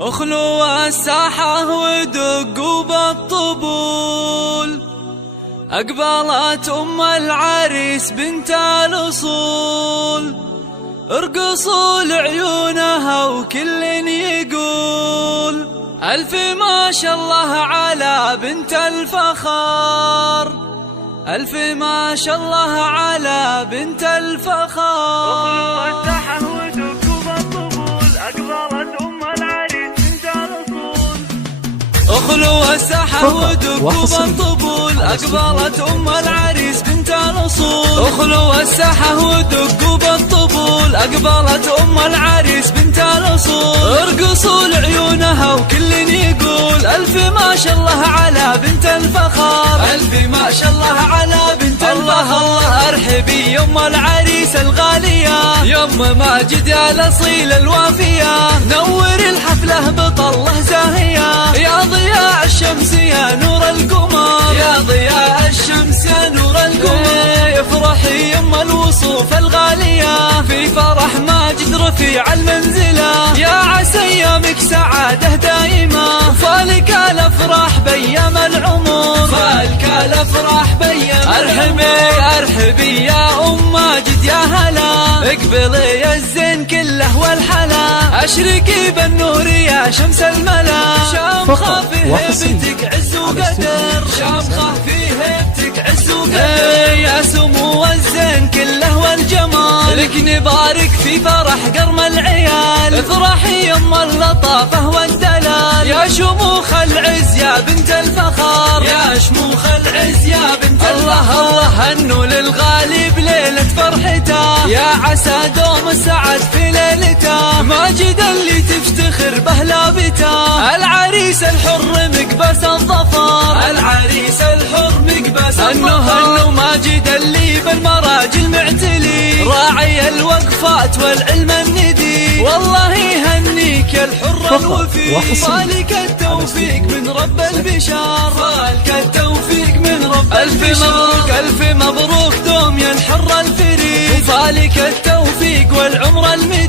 اخلوا الساحة ودقوا بالطبول، أقبلت أم العريس بنت الأصول، ارقصوا لعيونها وكل يقول ألف ما شاء الله على بنت الفخار، ألف ما شاء الله على بنت الفخار. اخلوا الساحة ودقوا بالطبول، أقبلت أم العريس بنت الأصول. اخلوا الساحة ودقوا بالطبول، أقبلت أم العريس بنت الأصول، ارقصوا لعيونها وكل يقول ألف ما شاء الله على بنت الفخار، ألف ما شاء الله على بنت الفخار. الله ارحبي يم العريس الغالية، يم ماجد الأصيل الوافية، نور الحفلة بطله زاهية، يا ضياء الشمس يا نور القمر، يا ضياء الشمس يا نور القمر. افرحي يم الوصوف الغالية، في فرح ماجد رفيع المنزلة، يا عسى ايامك سعادة دائمة، فالك الافراح بيام العمر، فالك الافراح بيام ارحبي يا ام ماجد يا هلا، اقبلي الزين كله والحلا، اشرقي بالنور يا شمس الملا، شامخة في هيبتك عز وقدر، شامخة في هيبتك عز وقدر، يا سمو الزين كله والجمال، لك نبارك في فرح قرم العيال، افرحي يم اللطافة والدلال، يا شموخ العز يا بنت الفخار، يا شموخ العز يا بنت الفخار. الله هنوا للغالي بليلة فرحته، يا عسى دوم السعد في ليلته، ماجد اللي تفتخر به لابته، العريس الحر مقبس الظفر، العريس الحر مقبس الظفر. هنوا ماجد اللي بالمراجل معتلي، راعي الوقفات والعلم الندي، والله يهنيك يا الحر الوفي، فالك التوفيق من رب البشار، فالك التوفيق من رب البشار. ألف مبروك دوم يا الحر الفريد، فالك التوفيق والعمر المديد.